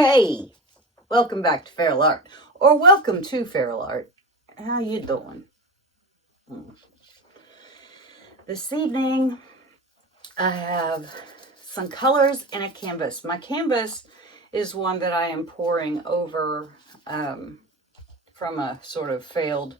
Hey, welcome back to feralart, or welcome to feralart. How you doing? This evening, I have some colors and a canvas. My canvas is one that I am pouring over from a sort of failed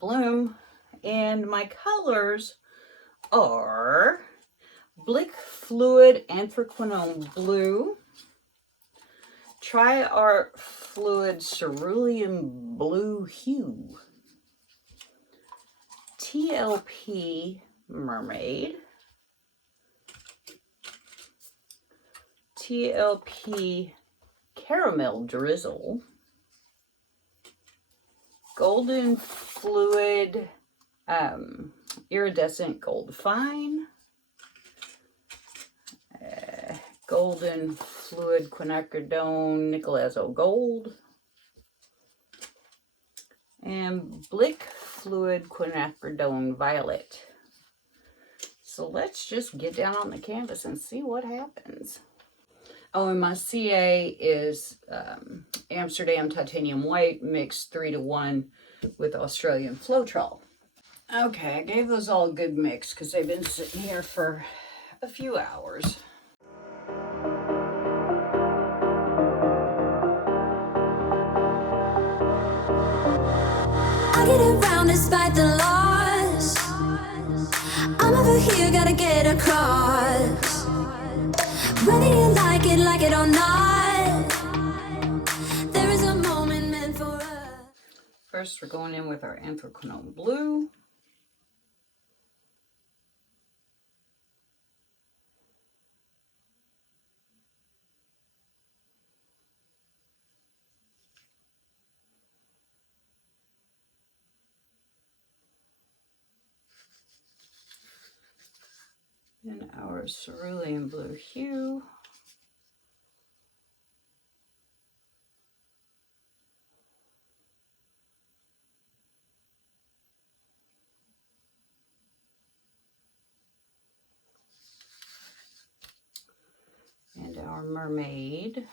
bloom, and my colors are Blick Fluid Anthraquinone Blue, Tri-Art Fluid Cerulean Blue Hue, TLP Mermaid, TLP Caramel Drizzle, Golden Fluid Iridescent Gold Fine, Golden Fluid Quinacridone Nickelazzo Gold, and Blick Fluid Quinacridone Violet. So let's just get down on the canvas and see what happens. Oh, and my CA is Amsterdam Titanium White mixed 3-to-1 with Australian Floetrol. Okay, I gave those all a good mix because they've been sitting here for a few hours. I get around despite the loss. I'm over here, gotta get across. Whether you like it or not, there is a moment meant for us. First, we're going in with our Anthraquinone Blue. And our Cerulean Blue Hue. And our Mermaid.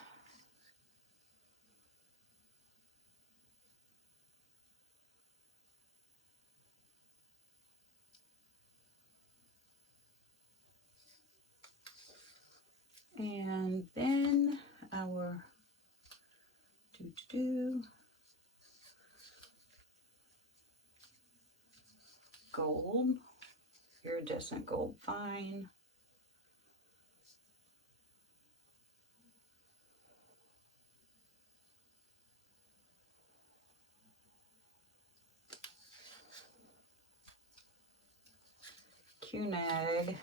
And then our gold, iridescent gold fine. QNAG.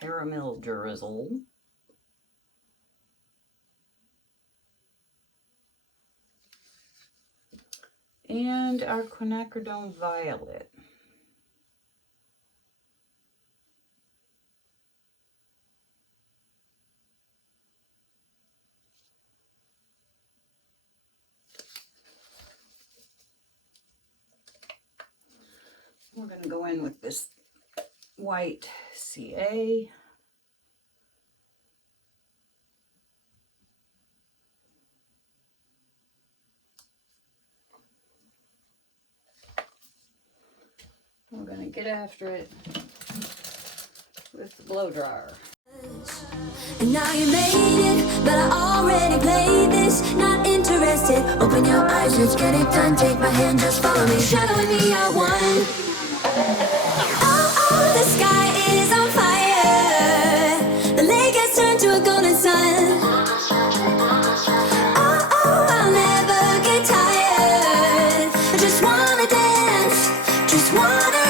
Caramel Drizzle. And our Quinacridone Violet. We're going to go in with this white CA. We're going to get after it with the blow dryer. And now you made it, but I already played this. Not interested, open your eyes, let's get it done. Take my hand, just follow me, shadowing me, I won. Oh, the sky is on fire. The lake has turned to a golden sun. Oh, I'll never get tired. I just wanna dance, just wanna run.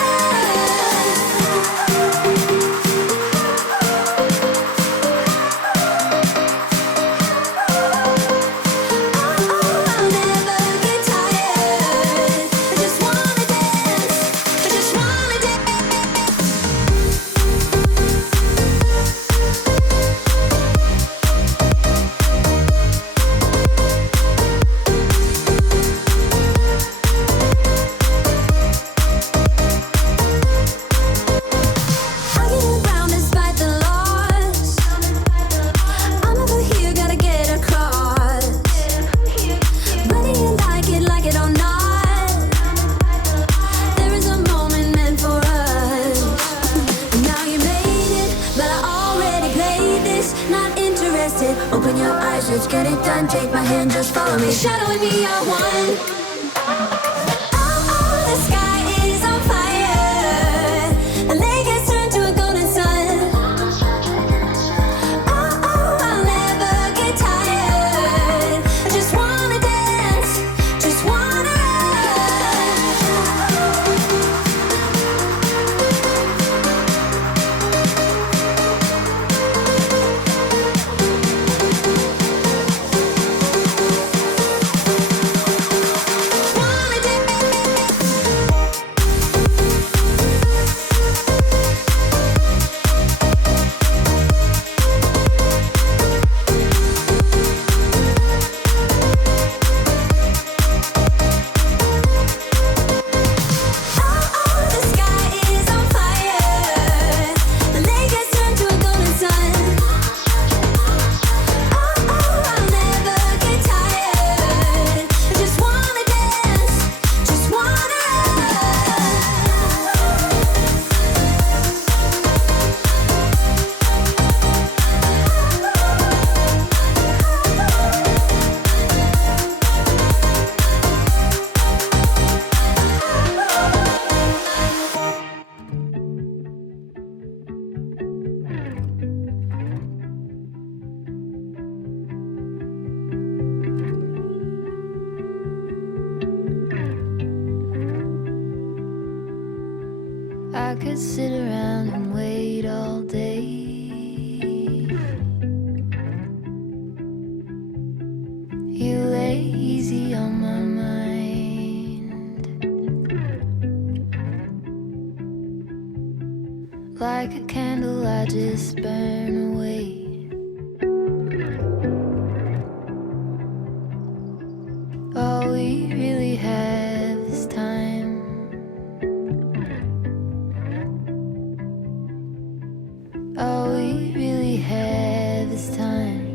hand, just follow me. Shadow and me are one. Oh, the sky is on fire. The lake has turned to a golden sun. Oh, I'll never get tired. I just wanna dance, just wanna run. I could sit around and wait all day. You lay easy on my mind, like a candle I just burn away. All we really have is time. All we really have is time.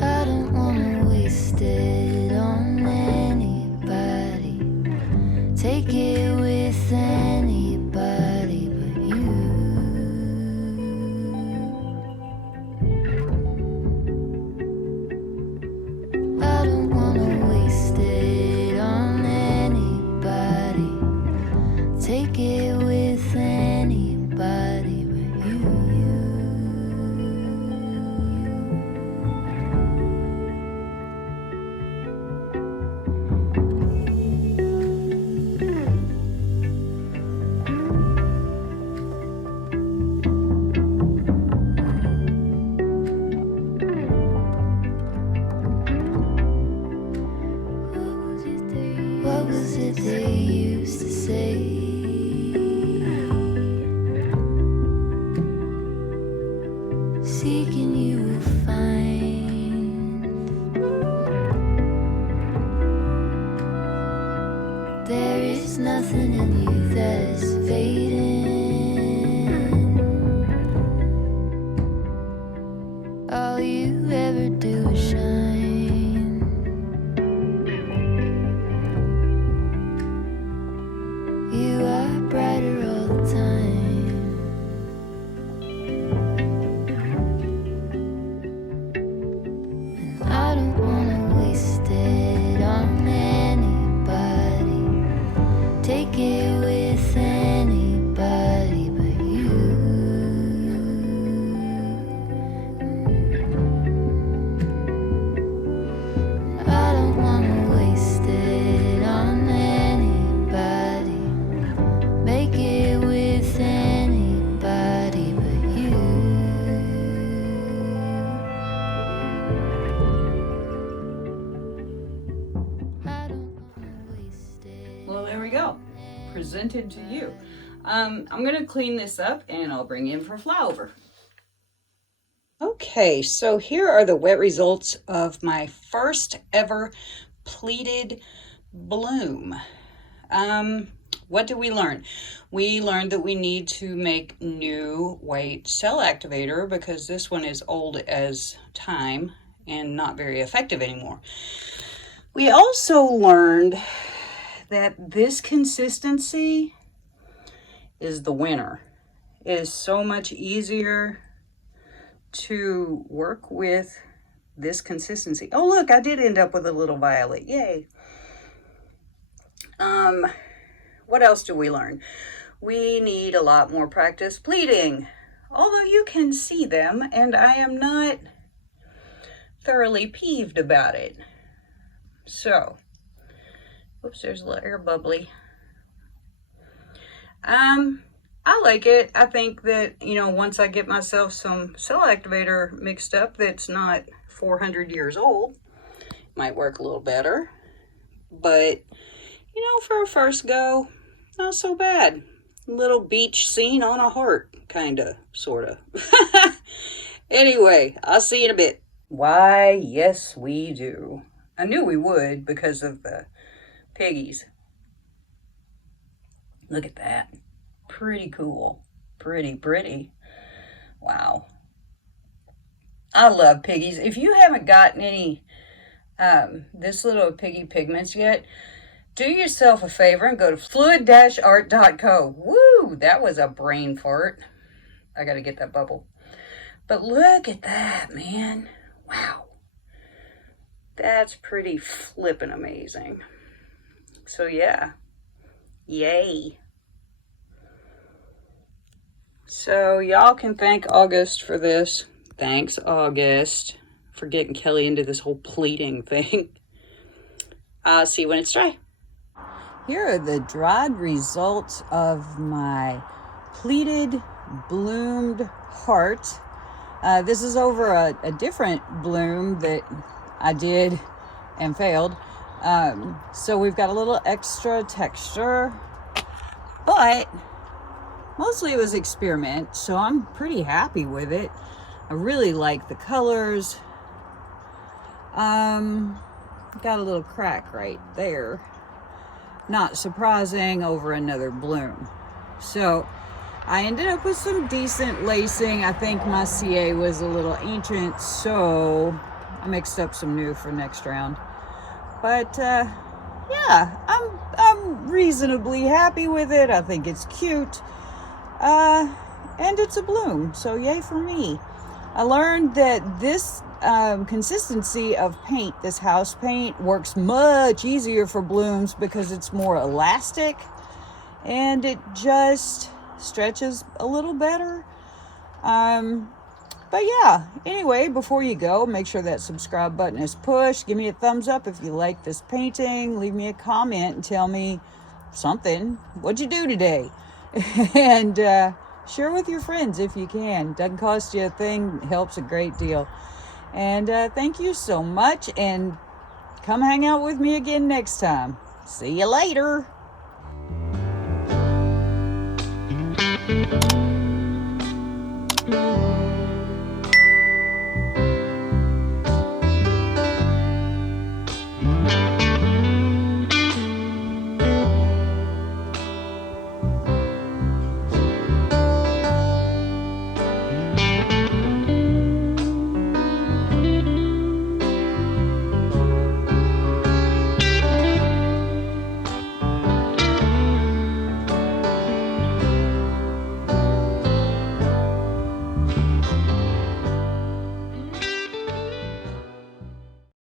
I don't wanna waste it on anybody. Take it with anybody but you. I don't wanna waste it on anybody. Take it with anybody but you. What was it they used to say? Seeking you will find. There is nothing in you that is fading. All you ever do is shine. You are brighter all the time. And I don't wanna waste it on anybody. Take it with anybody but you. I don't wanna waste it on anybody. Make it with anybody but you. I don't wanna waste it. Well, there we go. Presented to you. I'm going to clean this up and I'll bring in for flyover. Okay, so here are the wet results of my first ever pleated bloom. What did we learn? We learned that we need to make new white cell activator because this one is old as time and not very effective anymore. We also learned that this consistency is the winner. It is so much easier to work with this consistency. Oh, look, I did end up with a little violet. Yay. What else do we learn? We need a lot more practice pleating. Although you can see them, and I am not thoroughly peeved about it. So, oops, there's a little air bubbly. I like it. I think that, you know, once I get myself some cell activator mixed up that's not 400 years old, might work a little better. But, you know, for a first go, not so bad. Little beach scene on a heart, kinda, sorta. Anyway, I'll see you in a bit. Why, yes, we do. I knew we would because of the piggies. Look at that. Pretty cool. Pretty. Wow. I love piggies. If you haven't gotten any this little piggy pigments yet, do yourself a favor and go to fluid-art.co. Woo! That was a brain fart. I gotta get that bubble. But look at that, man. Wow. That's pretty flippin' amazing. So yeah. Yay. So y'all can thank August for this. Thanks, August, for getting Kelly into this whole pleating thing. I'll see you when it's dry. Here are the dried results of my pleated bloomed heart. This is over a different bloom that I did and failed. So we've got a little extra texture, but mostly it was experiment, so I'm pretty happy with it. I really like the colors. Got a little crack right there. Not surprising over another bloom. So I ended up with some decent lacing. I think my CA was a little ancient, so I mixed up some new for next round. But yeah, I'm reasonably happy with it. I think it's cute. And it's a bloom, so yay for me. I learned that this consistency of paint, this house paint, works much easier for blooms because it's more elastic and it just stretches a little better. But yeah, anyway, before you go, make sure that subscribe button is pushed. Give me a thumbs up if you like this painting. Leave me a comment and tell me something. What'd you do today? And share with your friends if you can. Doesn't cost you a thing. Helps a great deal. And thank you so much. And come hang out with me again next time. See you later.